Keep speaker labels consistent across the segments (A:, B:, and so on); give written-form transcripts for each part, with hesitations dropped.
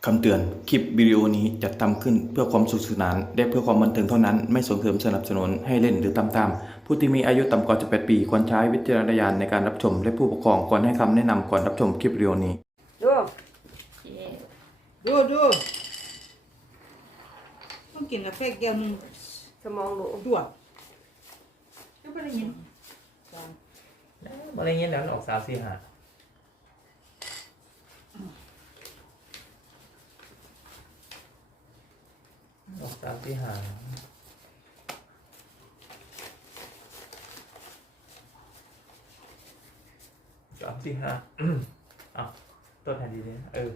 A: คำเตือนคลิปวิดีโอนี้จัดทำขึ้นเพื่อความสนุกสนานและเพื่อความบันเทิงเท่านั้นไม่ส่งเสริมสนับสนุนให้เล่นหรือตามตามผู้ที่มีอายุต่ำกว่า18 ปีควรใช้วิจารณญาณในการรับชมและผู้ปกครองควรให้คำแนะนำก่อนรับชมคลิปวิดีโอนี้
B: ดู
C: ดูต้องกินกาแฟแก้วหนึง
B: สมองหนู
C: ด่วนก็ไม่ได้ยินฟัง
D: มาอะไรเงี้ยแล้วมันออก3 4 5ออก3 4 5 3 4 5อ่ะต้นแผ่นดีเลย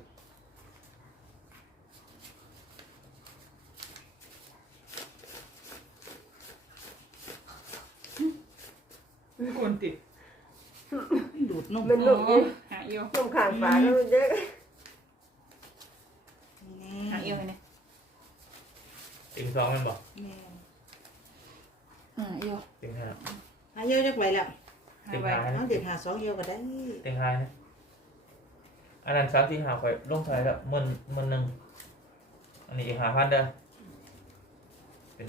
C: มีคนติดดูดนม
B: มันหนุกยิ่ง
E: หาเอียว
B: นมข้างฝาแล้วมันเยอะ
E: หาเอียวไงเนี่ย
D: ติ่งสองมันบอก
C: แม่
E: หาเอียว
D: ติ่งห้า
C: หาเยอะจักไว้แล้ว
D: ติ่งห้า
C: เอาเด็กหา2เดียวก็ได้
D: ติ่งห้านะอันนั้น3 4 5คอยลงไทยแล้วหนึ่งอันนี้อีก5,000เด้อเป็น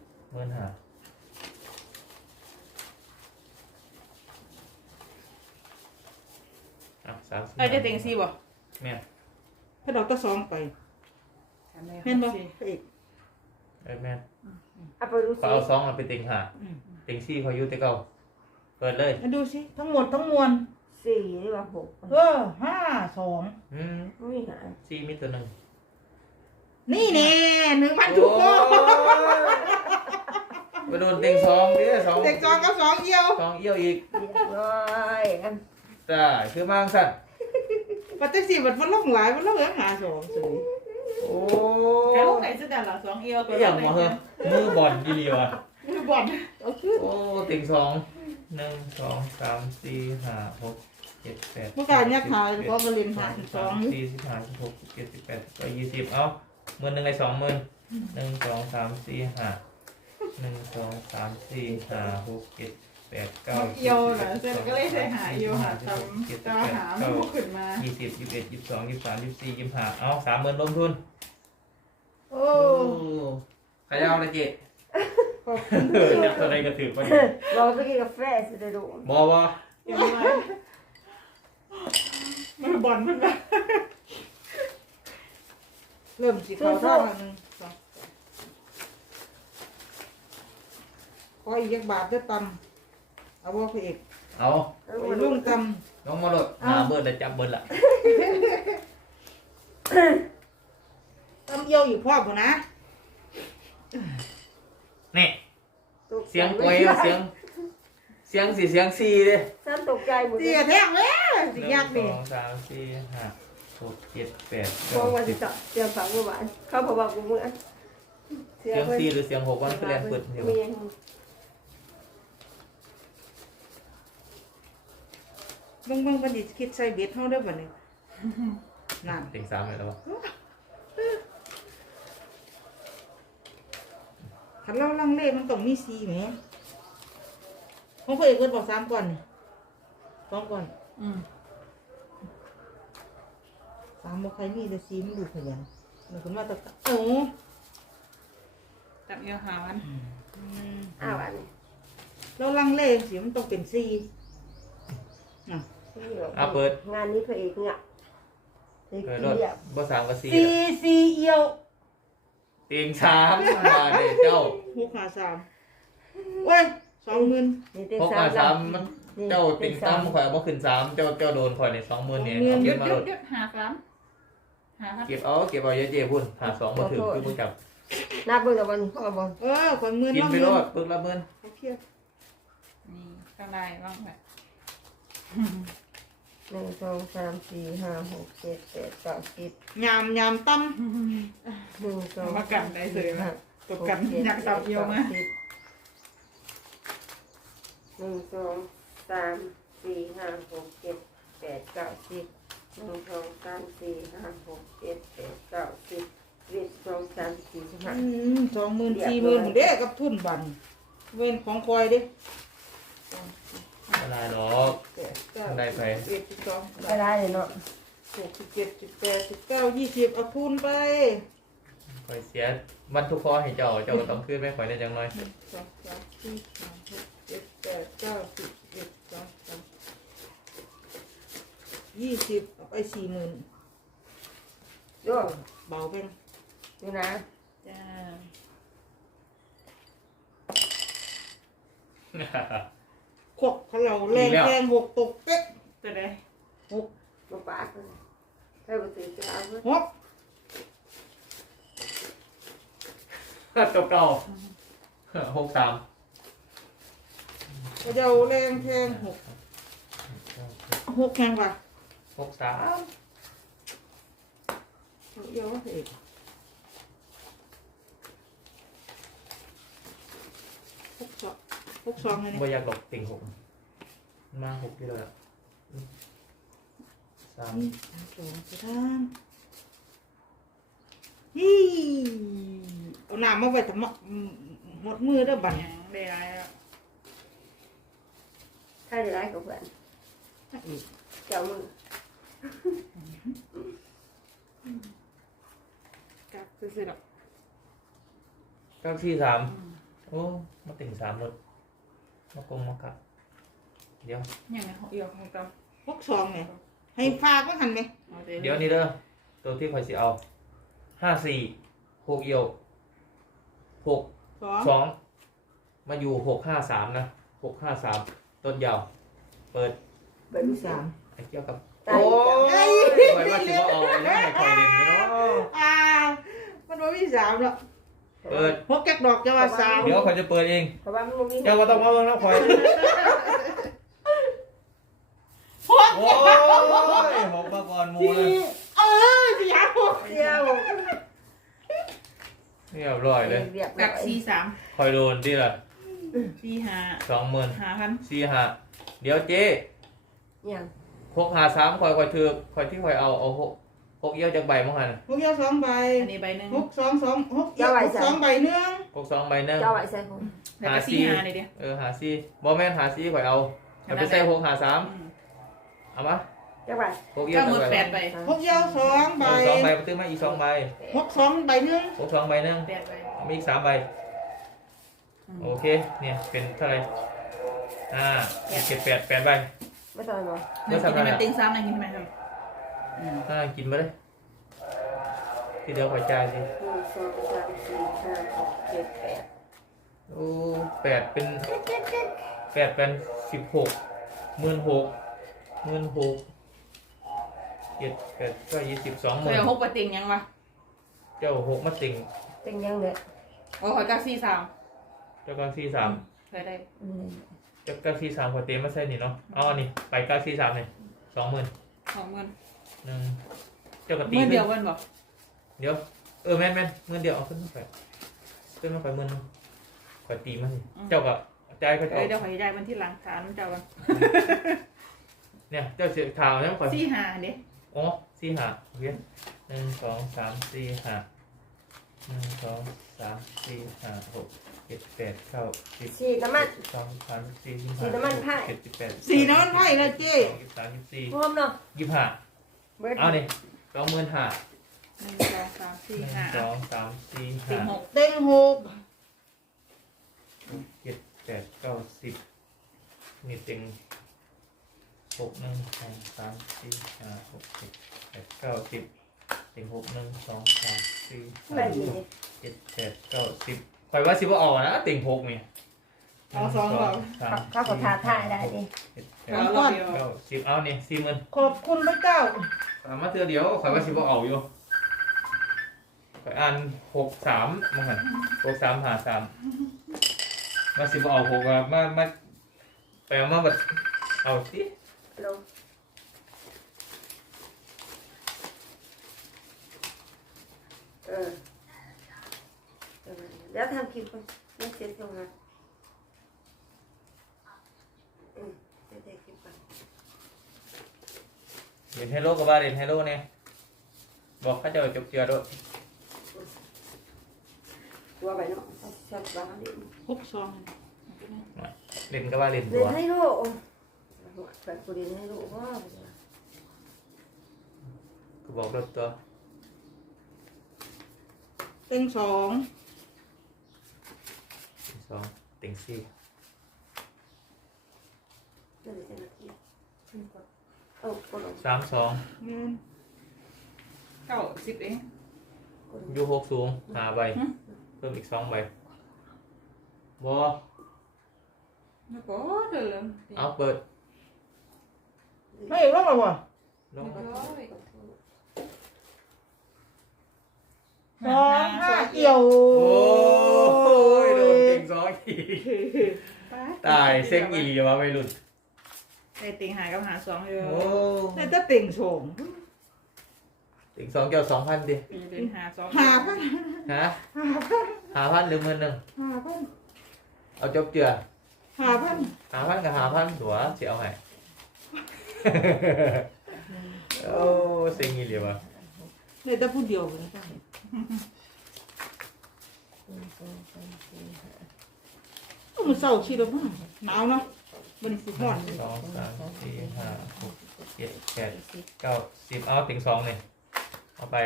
D: 15,0003 4
E: ไอ้เจะเต็งซีบ่
D: แม่
C: ถ้าดอกตะ2ไปแม่นบ่พระเอก
D: แม่
B: เอาไปดู
D: เขา
B: สิ
D: เอา2เราไปติ่งห้าติ่ง4เขาอยู่แต่เก่าเปิดเลย
C: มาดูสิทั้งหมดทั้งมวล
B: 4นี่ว่า6
C: 5 2
B: ไม่หา
D: 4มีตัวหนึ่ง
C: นี่แน่ 1,000ทุกคน
D: ไปโดนติ่งสองดิสอง
C: เด็ก2กับ2เดียว
D: สองเอี้ยวอีก
B: เรียบร้อยอัน
D: จ้าคือมางสั่น
C: ปัตตสิบัดบ่ลงหลายบ่ลงเหลือหา2ซื่อ
D: โอ้
E: แค่ลูกไหนสุดแต่ละสองเอียว
D: ไม่อยากมาเหรอมือบอลดีดีว่ะ
C: มือบอล
B: เอาขึ้น
D: โอ้ติ่งสอง1 2 3 4 5 6 7 8
C: บ่กล้ายักหาเพราะบ่เล่นหา2อยู่
D: 4 15 16 17 18 20เอา10,000ใน20,000 1 2 3 4 5 1 2 3 4 5 6 7 8 9
E: เอียวเหรอเสร็จก็เลยใส่หาเอียวหาตำตาหาไม่พกขึ้นมา
D: 20 21 22 23 24 25เอา30,000ลงทุน
C: โอ้
D: ขยาวเลยเจ๊
C: ขอบคุณ
D: จับตัวใดก็ถือไป
B: เราไปกินกาแฟสิได้ดู
D: บอว่า
E: เอียวอะไรมือบอลเพิ่นมา
C: เริ่มสิเข้าท่าแล้วนึงขออีกจักบาทเด้อตำเอาบ่พระเอก
D: เอา
C: ไปลุงต
D: น้องมาโหลดหาเบิร์ดแล้วจับเบิร์ดละ
C: ำตำเอียวอยู่พ่อพุ่นนะ
D: นี่เสียงกวยเสียงสี่เลย
B: ฉันตกใจหมดเล
C: เสี
B: ย
C: ยแท้งแล้วสิยาก
D: 1
C: นี่
D: 2 3 4 5 6 7 8
B: มองว่า
D: 9
B: สิจะเตรียมฝังเมื่อวานเขาบอกว่ากูมึงอัน
D: 10เสียงสี่หรือเสียง6วันคือแรงเปิดเดี๋ยว
B: มี
C: เบิ่งบัดนี้คิดใส่เบ็ดเฮาเด้อบัดนี้นั่น
D: เต็ง3เลยแล้ววะ
C: คันเราลังเลมันต้องมี4แหมของพระเอกเพิ่นบอก3ก่อนนี่2ก่อน
E: อืม
C: 3บ่ใครมีแต่4มันดูขยันแล้วขึ้นมาตะเอ้า
E: จับเอียวหามัน
B: อ้าวอันนี้
C: เราลังเลสิมันต้องเป็น4น่ะ
B: งานนี้พระเอกเนี่ยเอก
D: เปิดรถ
B: เรียบ
D: บ่3กับ4
C: 4เอียว
D: เต็ง3มาเด้เจ้า
C: 653โอ้ย 20,000
B: นี่เต็ม
D: 6
B: 3
D: 5 3มันเจ้าเต็ง3ข่อยเอาบ่ขึ้น3เจ้าโดนข่อยใน20,000เนี่ยเอา
E: ห
D: เก็
E: ยุ
D: บ
E: ด
D: มา
E: ห
D: โหล
E: ยุด
D: ด
E: หยุดหาสามหาพัด
D: เก็บเอาเยอะๆพุ่นหา2บ่ถึงคือบ่จับ
B: นับเบิ่งตะวันพ่อบอล
C: ข่อยหมื่น
D: กิน
C: ละห
D: ไป
C: มื่น
D: โลดปึกละหมื่น
C: เอาเพียบ
E: นี่ข้างในบ้างแบบ
B: 1 2 3 4 5 6 7 8 9 10
C: ยามตั้ม
B: 1 2
E: มากันได้เลยมาตบกันอยากจับเอียวมา
B: 1 2 3 4 5 6 7 8 9 10 1 2 3 4 5 6 7 8 9 10 11 12 13 14 15
C: 20,000 40,000เด้กับทุนบันเว้นของคอยเด้
D: อะไรหรอก
C: 8 9
D: ได้ไป
C: 11 12
B: ก็ได้เลยเนาะ
C: 17 18 19 20เอาคูณไป
D: ข่อยเสียวันทุกข้อให้เจ้าก็ต้องขึ้นไม่ข่อยได้จังน้อย
C: 1 2 3 4 5 6 7 8 9 10 11 12 13 20เอาไป40,000
B: โย่
C: เบาเป็น
B: ดูนะ
C: จ้าขวบเขาเราแรงแทงหกตกเป๊ะ
E: ตัวใด
C: หก
B: มาปากเลยให้ไปซื้อจะเอาเว้ย
C: หก
D: ตัวเก่า63
C: เขาจะแรงแทงหกหกแข่งป่ะ
D: 63
C: เยอะสิหกสองเลย
D: บ่
C: เนี่ย
D: อยากหลบติ่ง6มา6ที่แล้วล่ะ3
C: สองสุดท้ายยี่เอาน้ำมาไว้ทำหมดมือเด้อบัด
E: ยังได้ไรแล้ว
B: ถ้าจะได้กับเพื่อนเจ้ามือ
E: กักซื้อๆหรอก
D: 943โอ้มาติ่ง3รถมากงมากะเดี๋ยว
E: ยังไงเอียวของเก่า
C: หกสองเนี่ยให้ฝากก็หันไหม
E: เอา
D: เดี๋ยวนี้เด้อตัวที่ข่อยสิเอา54 6เอียว6
C: สอง
D: 2มาอยู่653นะ653ต้นยาวเปิด
B: เบอร์
C: ที่
B: ที่
C: สา
B: สาม ม
D: ไอ้เกี่ยวกับ
B: ตาย
D: โอ้
B: อีก
D: ยข่อยว่าสิบ่เอาอันนี้ให้ข่อยเล่นอยู่เนาะ
C: มันว่ามีสามแล้ว
D: เปิด
C: หกแก๊กดอกจะว่าสาม
D: เดี๋ยวข่อยจะเปิดเอง
B: เพราะว่ามันบ่มี
D: เจ้าก็ต้องมาเบิ่งนะข่อยโอ้ยหกมาก่อนหมูเลย
C: สี่หาหก
B: เดียว
D: เรียบร้อยเลย
B: เรียบร้
E: กั
B: อก ย
E: 43
D: ข่อยโดนดิล่ะ
E: 45
D: 20,000
E: 5,000
D: 45เดี๋ยวเจ๊
B: เนี่ย
D: 653ข่อยถือข่อยที่ข่อยเอา6เอี่ยวจากใบมั้งหั่น
C: หกเยอะสองใบ
E: อันนี้ใบหนึง
C: หกสองสองหกเยอะสองใบเนื้อ
D: 62ใบหนึง
B: เจ้าไว้ใส่ผม
E: แล้วก็45นี่เด้
D: หาซี่บ่แม่นหาซี่ข่อยเอาเอาไปใส่653เอามา
B: เจ้าไว้
D: 6เอี่ยว
E: เก้าห
D: จาก
E: มื่น
D: ใบ
E: แปดใบ
C: หกเยอะสองใบ
D: 2ใบไปซื้อมาอีก2ใบ
C: หกสองใบเนื้อ
D: 62ใบหนึง
E: 8ใบ
D: มีอีก3ใบโอเคเนี่ยเป็นเท่าไหร่7 8ใบ
B: ไม่ต้องหรอก
E: นั่นกินให้มันเต็ง3นั่นกินให้มันครับ
D: กินมาเลยทีเดียวข่อยจ่ายสิ
B: 1 2 3 4 5 6 7 8
D: โอ้8เป็น16 16,000 7 8ก็22
E: เคยเอา6ไปเต็งยังวะ
D: เจ้า6มาติ่ง
B: เป็นยังเนี่ย
E: โอ้ขอกัก43
D: เจ้าก็43
E: เคยได้
D: เจ้าก็43ขอเต็มมาใส่นี่เนาะเอาอันนี้ไปก็43นี่ 20,000
E: 20,000
D: เจ้าก็ตี
E: เมื่อ
D: ขึ้
E: เดียวน เว้นบ่
D: เดี๋ยวแม่นเงินเดียวเอาขึ้นมาไปขึ้นมาไป10,000นึงขอตีมาสิเจ้าก็จ่ายเขา
E: เอ้ยเดี๋ยวขอให้ได้วันที่หลังฐานเจ้ากัน
D: เนี่ยเจ้าเสียข่าวเนี่ยขอ
E: 45เด้
D: อ๋อ45โอเค1 2 3 4 5 1 2 3 4 5 6 7 8 9 10
B: สีน้ำมัน
D: 12 13 14
B: สีน้ำมันไผ่
D: 15 16 17 18
C: สี่น้ำมันไผ่นะเจ๊
D: 23 24
B: พร้อมเนาะ
D: 25
B: เบิด
D: เอานี่25,000
E: 1 2 3 4 5
D: 2 3 4
E: เต็ง
D: 5
E: 6
C: เต็งหก
D: 7 8 9 10นี่เต็ง6 1 2 3 4 5 6 7 8 9 10เต็ง6 1 2 3 4
B: แบบ
D: 5
B: นี้
D: 6 7 8 9 10ข่อยว่าสิบ่ออกนะเต็ง6นี่
C: เอาสองเรา
B: เขาก็ทาท่าได้ดิ
E: เอารอบเดียว
D: 10เอานี่40,000
C: ขอบคุณพระเจ้า
D: เอามาเทื่อเดียวข่อยว่าสิบ่เอาอยู่ข่อยอ่าน63มั้งหั่น63 53มาสิบ่เอา6ว่ามาไปเอามาบัดเอาสิ
B: ลงแล้วทำคลิปก่อนไม่เสร็จตรงนั้นเสร็จคลิปก่อน
D: เล่นไฮโลก็ว่าเล่นไฮโลเนี่ยบอกเขาเจะจบเจือด้วย
B: ตัวไปเนาะชอบบ้าเล่น
C: หกสอง
D: เล่นก็ว่าเล่น
B: เล่
D: ตั
B: น
D: ว
B: ให้ลูกเปิดกูเล่นให้ลูกว่า
D: ก็บอกรถตัว
C: เต็งสอง
D: ติงสองติงสี่
B: เดี๋ยวจะมาเทียบเอากดลง
D: สามสอง
C: เงิน
E: 90เอง
D: อยู่หกสูงหาใบเพิ่มอีก2 ใบบอ
E: แล้วก็เดิม
D: เอาเปิด
C: ไม่เอกว่าบ่
D: ลง
C: สองห้าเกี่ยว
D: โอ้ยโดนติงสองอีกตายเซ็งอีหลีวะไม่หลุด
E: ได้ติงหากับหา2อยู่
D: โอ้
C: แต่ถ้าเต็งสอง
D: ติงสองเกี่ยว2,000ดิ
E: ปีเป็นหา2
C: หาพัน
D: ฮะ 5,000หรือ11,000
C: หาพัน
D: เอาจบเจือ
C: หาพัน
D: 5,000กับ5,000ตัวเสียเอาไง โอ้เซ็งอีหลีวะ
C: เนี่ยแต่พูดเดียวกันจ้ะมันเศร้าชีแล้วมั้งหนาวเนาะมันสิฮ้อน
D: 1 2 3 4 5 6 7 8 9 10เอาติงสองนี่เอาไป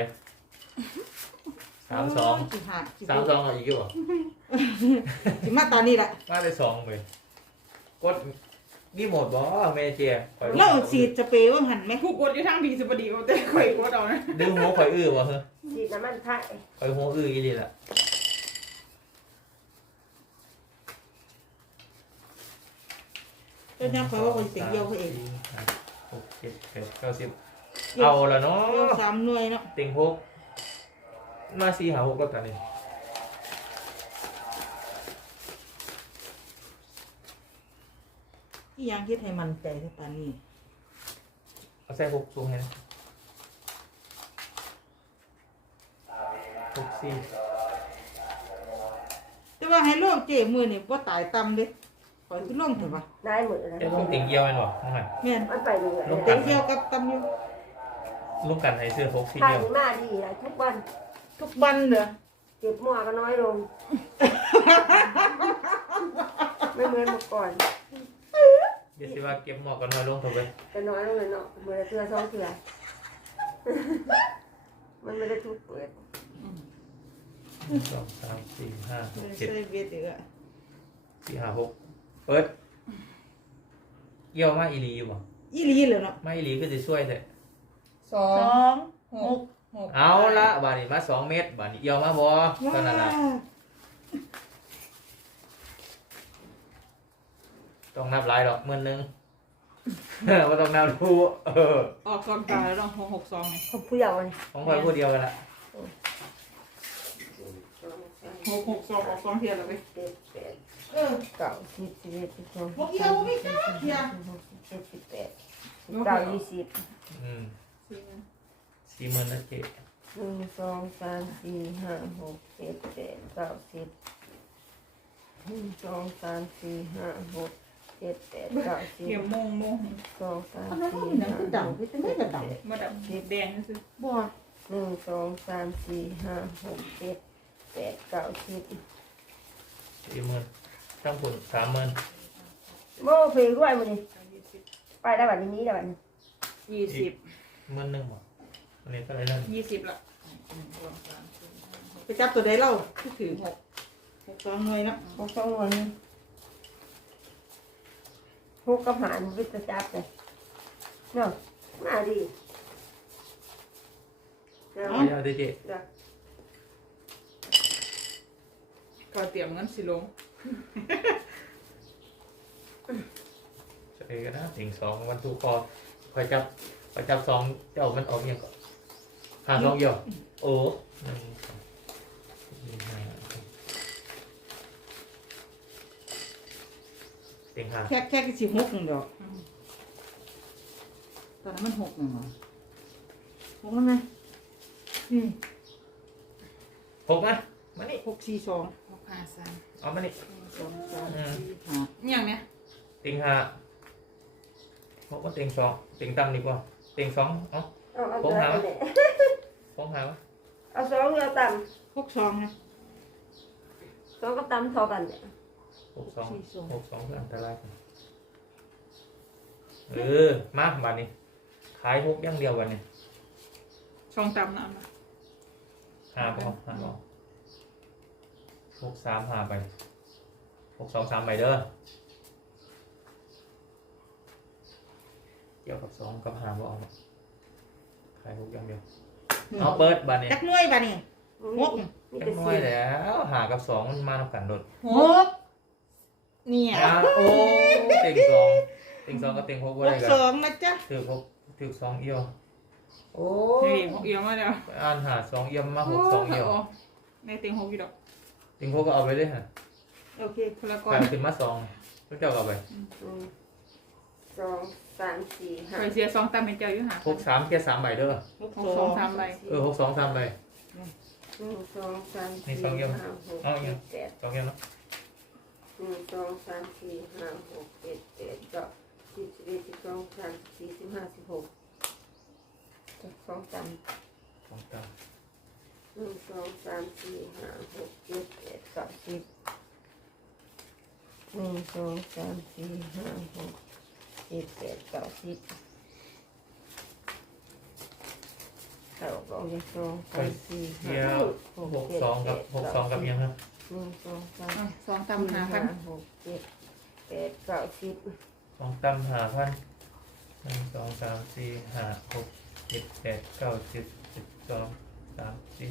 D: 32
C: สิหาสิ
D: 32เอาอีกอยู่บ่
C: สิมาตานี่แหละ
D: มาได้2เลยกดนี่หมดบ่แม่เจียข่อย
C: เราฉีดสเปรย์ว่าหันไหม
E: ผู้กดอยู่ทางดีสุบดีแต่ข่อยกดเอานะ
D: ดึงหัวข่อยอื้อบ่เฮ้อ
B: ฉีดน้ำมันไทย
D: ข่อยหัวอื้ออีหลีล่ะ
C: เจ้าเนี่ยเขาว่าคนเสียงเดียวเขาเอง
D: 6 7 8 9 10เอาละเนาะ
C: สามหน่วยเนาะ
D: ติงหกมา4 5 6ก็ตอนนี้
C: ที่ยังคิดให้มันใจในตานี่
D: เอาใส่6สูงให้นะ6 4
C: แต่ว่าให้โลกเจ็บมือนี่ว่าตายต่ำเด้ขอขึ้นลงเถอะวะ
B: ได้หมดแล้ว
D: เอ้ยลงติงเกี่ยวแม่นบ่นั่นน่ะ
C: แม่น
B: มันไปดูเลย
C: เต็งเดียวกับต่ำอยู่
D: ลงกันให้ซื้อ6 4
B: ทา
D: เดี
B: ง
D: ยว
B: หน้าดีอะทุกวัน
C: ทุกวันเด้อ
B: เจ็บมัวก็น้อยลง ไม่เหมือนเมื่อก่อน
D: เดี๋ยวสิว่าเก็บหมอกกันน้อยลงเถอะเว้ย
B: ก็น้อยลงเลยเนาะเมื่อเทือสองเทือมันไม่ได้ทุกเปิด
D: 1 2 3 4 5 6
C: ใส่เบียดเด้อ
D: 7 4 5 6เปิดเกี่ยวมาอีหลีอยู่บ่
C: อีหลีเลยเนาะ
D: มาอีหลีคือสิช่วยแต่
E: สอ
C: สอง งหก
E: 6
D: เอาละบาดนี้มา2 เม็ดบาดนี้เกี่ยวมาบ่ตอนนั้นล่ะต้องนับหลายดอก10,000บ่ต้องนับรู้
E: ออกกองตาแล้วต้อง662นี่
B: เขาผู้เยาว์เลย
D: ของข่อยผู้เดียวกันละ
E: 662ออก2เทียแล้วเว้ย
B: เจ็ดแปด
C: เออ
B: เก้าสิบสิบเอ็ดสิบสอง
C: บ่เกี่ยวบ่มีจ้าเที่ย
B: สิบสิบแปดเก้า20
D: อืม 40,000นะเจ๊
B: 1 2 3 4 5 6 7 8 9 10 1 2 3 4 5 6 7 8 9
E: เกี่ยว
B: 10
E: โมง
B: 2 3
C: อันนั้นมัน
B: 4
C: หนังคือดำคือจังได๋ก็ดำ
E: มาดับแดงซื่อ
C: บ่
B: 1 2 3 4 5 6 7 8 9 10
D: 40,000ทั้งผล30,000
B: โม่เพลงด้วยมันนี่ไปได้แบบนี้ได้แบบนี้
E: 20
D: 10,000บ่อันนี้ก็ได้นั่น
E: 20ละ
C: ไปจับตัวใดเล่าคือถือ6 2หน่วยเนาะ
B: พวกสองวันนี้พวกกับหารวิทยาจับเลยเนาะมาดีเนาะ
D: เอาเด้อเจ๊
B: เดี๋ยว
E: ก็เตรียมเงินสิลง
D: ใช่ก็ได้ถึง2วันทุกคอข่อยจับ2เจ้ามันออกยังก่อนหา2เดียวโอ้1 2 4 5 เต็งหา
C: แค่สิ6นึงดอกตอนนั้นมัน6นึงเหรอ6แล้วไหมนี่
D: 6นะมานี่
C: 6 4 2
E: 653
D: เอามานี่
C: 2 3 4 5
E: อย่างเนี้ย
D: เต็งหา6ก็เต็ง2เต็งต่ำดีกว่าเต็ง2เอา
B: เอา
D: ผม
B: เจอ
D: หา
B: ไปเนี่ย
D: 2หาวะ
B: เอาสองเอาต่
C: 6 2นะ
B: ำสองกับต่ำเท่ากันเนี่ย
D: 62คืออันตรายมาบาดนี้ขาย6อย่างเดียววันนี้
E: สองต่ำนะนะ
D: หาบ่หกสามหาไปหกสองสามไปเด้อเกี่ยวกับสองกับหาบ่เอาขายหกอย่างเดียวเอาเปิดบานนี้
C: จักหน่วยบานี่หก
B: มี
D: จั
B: แต่
D: งน้อ
B: สี่
D: ยแล้วหากับสองมันมาทำกันโดด
C: หกเนี่ย
D: โอ้เต็งสองกับเต็งหก
C: ห
D: ว่าอะไร
C: ก
D: กัน
C: สองนะจ๊ะ
D: ถือหกถือสองเอี่ยวโอ้
E: นี่หกเอียวมาแล้ว
D: อ่านหาสองเอี่ยวมาหกสองเอี่ยว
E: ในเต็งหกอยู่ดอก
D: เต็งหกก็เอาไปเลยฮะ
C: โอเค
E: คนละก้
D: ไป
E: อน
D: ขึ้นมาสองทุกเจ้าก็เอาไป
B: สองสามสี่ห้า
E: ไปเสียสองต่ำเป็นเจ้าอยู่หา
D: หกสามแค่สามใบเด้อ
C: หก
E: หก
C: ส
E: ส
C: อ
E: อง งสามใบ
D: หกสองสามใบ
B: หนึ่งสองสาม
D: นี่
B: สี่
D: สองเอี่ยว
B: ห้าหก
D: เอาเอี่
B: เจ็
D: ยว
B: ดแปด
D: สองเอี่ยวเนาะ
B: หนึ่งสองสามสี่ห้าหกเจ็ดแปดเก้าสิบสิบเอ็ดสิบสองสามสี่สิบห้าสิบหกสองตัน
D: สองเก้า
B: หนึ่งสองสามสี่ห้าหกเจ็ดแปดเก้าสิบหนึ่งสองสามสี่ห้าหกเจ็ดแปดเก้าสิบเอาลองยังสองสามสี่ห้า
D: เอี่ยวหกสองกับหกสองกับยังฮะ
B: หนึ่งสองสาม
E: สองต่ำหาพัน
B: หกเจ็ดแปดเก้าสิบ
D: สองตั้มหาพันหนึ่งสองสามสี่ห้าหกเจ็ดแปดเก้าสิบสิบสองสามสี่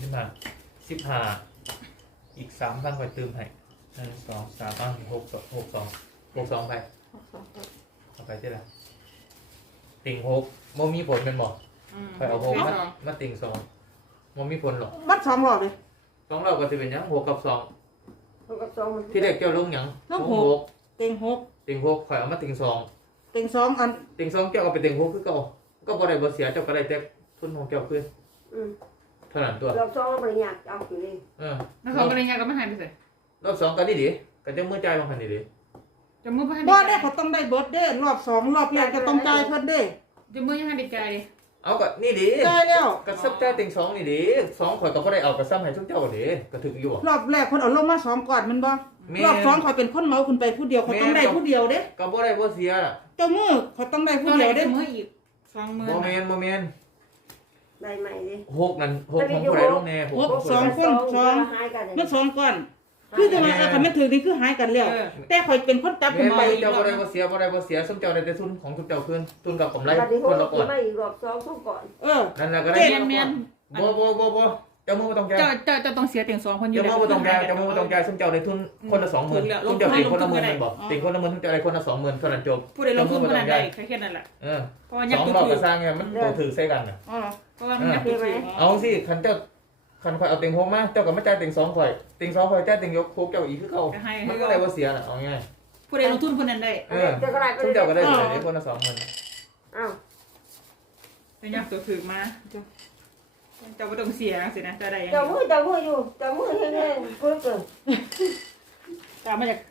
D: 15อีก3,000ค่อยเติมให้หนึ่งสองสามหกสองไป
E: หกสอง
D: เอาไปที่ไหนติ่งหกโมมีผลเป็นบ่คอยเอาหกมาติ่งสองโมมีผลหรอก
C: บัดสองรอบเลย
D: สองเราก็จะเป็นหยังหกกับสอง
B: หกกับสองมัน
D: ที่เด็กเจ้าลงหยัง
C: ลง
D: ห
C: ห
D: ก
C: เต็งหก
D: ติ่งหกคอยเอามาติ่งสอง
C: เต็งสองอัน
D: ติ่งสองเจ้าเอาไปติ่งหกคือเก่าก็บ่ได้บ่เสียเจ้าก็ได้แต่ทุนของเจ้าคืน
B: อืม
D: เท่านั้นตัว
B: เราสองเราบริญญาเอาอยู่นี่
E: แล้วเขาก็เลยยังก็ไม่หายไปเลย
D: รอบสองกันนี่ดิกันจะมือใจลงคันนี่ดิ
E: จะมือพัน
C: บ่ได้เขาต้องได้เบิร์ดเด้รอบสองรอบแรกจะต้องจ่ายเพิ่นเด้
E: จะมือยังหันดีใจ
D: เอาก็นี่ดิ
C: จ่ายแล้ว
D: กระซับใจติ่งสองนี่ดิสองข่อยก็บ่ได้เอากระซับให้ทุกเจ้าดิก็ถึงอยู่
C: รอบแรกเพิ่นเอาลงมาสองก่อนแมันบ่รอบสองข่อยเป็นคนเมาขึ้นไปผู้เดียวเขาต้องได้ผู้เดียวเด้
D: ก็บ่ได้บ่เสียล่ะ
C: เจ้ามือเขาต้องได้ผู้
E: ตัว
C: เดี
E: เดี
C: ย
E: ยว ว
C: เด้
E: ได้มืออีกสองมือ
D: บ่แม่นบ่แม่น
B: ได้ใหม่ดิ
D: หกนั่นหกของผู้ใดลงแน่หกของผู้ใด
B: หายกัน
C: มันสองก่อนคือจะมาคันมันถือนี่คือหายกันแล้วแต่ข่อยเป็นคนจับขึ้
D: แม่
C: น
D: น
C: มา
D: บ่
C: อีก
D: เจ้าร
C: อ
D: บ่
C: บ
D: ได้บ่เสียบ่ได้บ่เสียสมเจ้าได้แต่ทุนของทุกเจ้าคืนทุนกับกำไร
B: บัดนี้ห
D: ค
B: ก
D: นละก่อน
B: ไม่อีกรอบสองทุกก่อน
D: นั่นแหละก็ได้
E: เมียนเมียน
D: บ่เจ้ามือบ่ต้องจ่าย
E: จะต้องเสียเต็งสองคนอยู่
D: เจ้ามือบ่ต้องจ่ายเจ้ามือบ่ต้องจ่ายสมเจ้าได้ทุนคนละ 20,000สมเจ้าติ่งคนละ10,000แม่นบ่ติ่งคนละ10,000สมเจ้าได้คนละ20,000เท่านั้นจบ
E: ผู้ใดลงทุนขนาดใดแค่นั้นแหละ
D: เออ
E: เพราะว่า
D: ส
E: ยัก
D: อง
E: ษ์
D: รอบ
E: ถื
D: ก็
E: อ
D: สร้างไงมันตัวถือใส่กันน่ะ
C: อ๋อ
E: เพราะว่ามันยักษ์ถือ
D: เอาสิคันเจ้าคันข่อยเอาติ่งหกมาเจ้าก็มาจ่ายติ่งสองข่อยติ่งสองข่อยจ่ายติ่งยกโคกเจ้าอีกคือเก่ามันก็ได้บ่เสียน่ะเอาง่าย
E: ผู้ใดลงทุนคนนั้นได้
D: เออสมเจ้าก็ได้เลยคนละ20,000
B: อ้าว
E: เป็นยักษ์ตัวถือมาจะไม่ต้องเสียสินะจะได้ยัง
B: เจ้ามืออยู่เจ้ามือแห้งๆกูเกิน
E: ตามมาจาก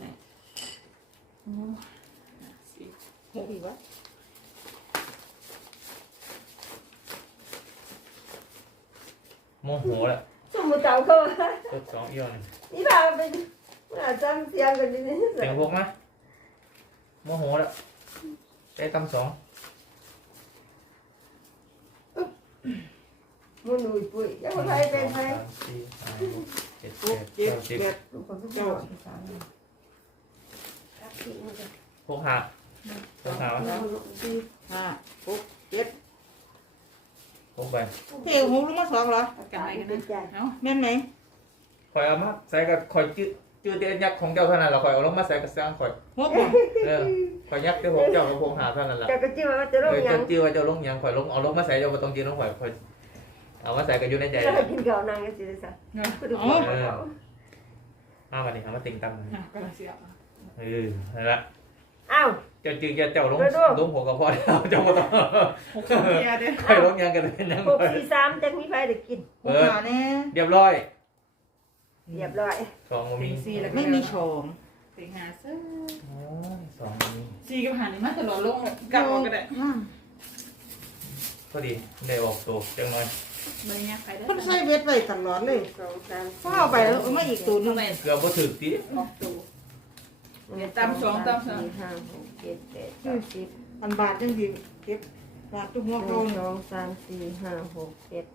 C: หกอีกวะ
D: โมโหแหละ
B: สมมุติเจ้าเขา
D: ตัวสองเอี่ยวนี่
B: นี่พาเป็นอาจารย์เสียงกันดิ
D: เสียงพวกนะโมโหแหละได้ตำสอง
B: มือหนุ่ยปุ้ยยังคนไทยเป็นไทย
D: 3 4 5 6 7 8 9 10
B: ลูกคนทุกคน
D: พวกหาพวกหาวะ
C: ห้าหกเจ็ด
D: พวกไป
C: เฮ้ยหกลงมาสองเหรอ
E: กันไปกันนะเนาะ
C: แม่นไหม
D: คอยเอามาใส่กับคอยจื้อเตี้ยยักษ์ของเจ้าเท่านั้นเราคอยเอาลงมาใส่กับสร้างคอย
C: หกบ่
D: คอยยักษ์เตี้ยพวกเจ้ากับพวกหาเท่านั้นแหละ
B: จะกระจิ้มว่าจะร้อง
D: เจ้า
B: ยัง
D: จื้อว่าเจ้าลงยังคอยลงเอาลงมาใส่เจ้าบ่ต้องจื้อลงคอยเอามาใส่กันอยู่ในใจ
B: จะให้กินข้าวนางกันสิสักคือดูเขา
D: วันนี้เอามาติงตั้ง
E: ก็เสีย
D: นั่นแหละ
B: อ้าว
D: เจ้าจื้อเจ้าลงหัวกับพ่อเจ้าบ่ต้อง
E: หกสองเสียเด้
D: ใครลงยังกันเป็นยัง
B: 6 4 3จะมีไฟได้กิน
C: หกหาแน่
D: เรียบร้อย
B: เรียบร้อย
D: สองมี
E: สี่แล้ว
C: ไม่มีชอง
E: เต็งหาซื้อ
D: สองมี
E: สี่กับหันนี่มาตลอดลงกลับก็ได้
D: พอดีได้ออกตัวจังหน่อย
E: เลยเนี่ยใครได้
C: คนใส่เวทไว้ตลอดเลย
B: 2 3
C: ฟ้าเอาไปแล้วเอามาอีกตัวหนึง
D: เกือบบ่ถึกติ
E: ออกตัว 5 6
B: 7 8 9 10
C: อันบาทจังสิเก็บ บาททุกหัว
B: 1
C: เขาเนี่ย
B: 2 3 4 5 6 7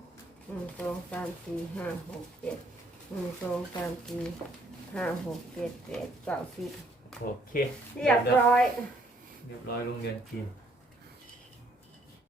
B: หนึ่งสองสามสี่ห้าหกเจ็ดหนึ่งสองสามสี่ห้าหกเจ็ดแปดเก้าสิบ
D: โอเค
B: เรียบร้อย
D: เรียบร้อยโรงเรียนจีน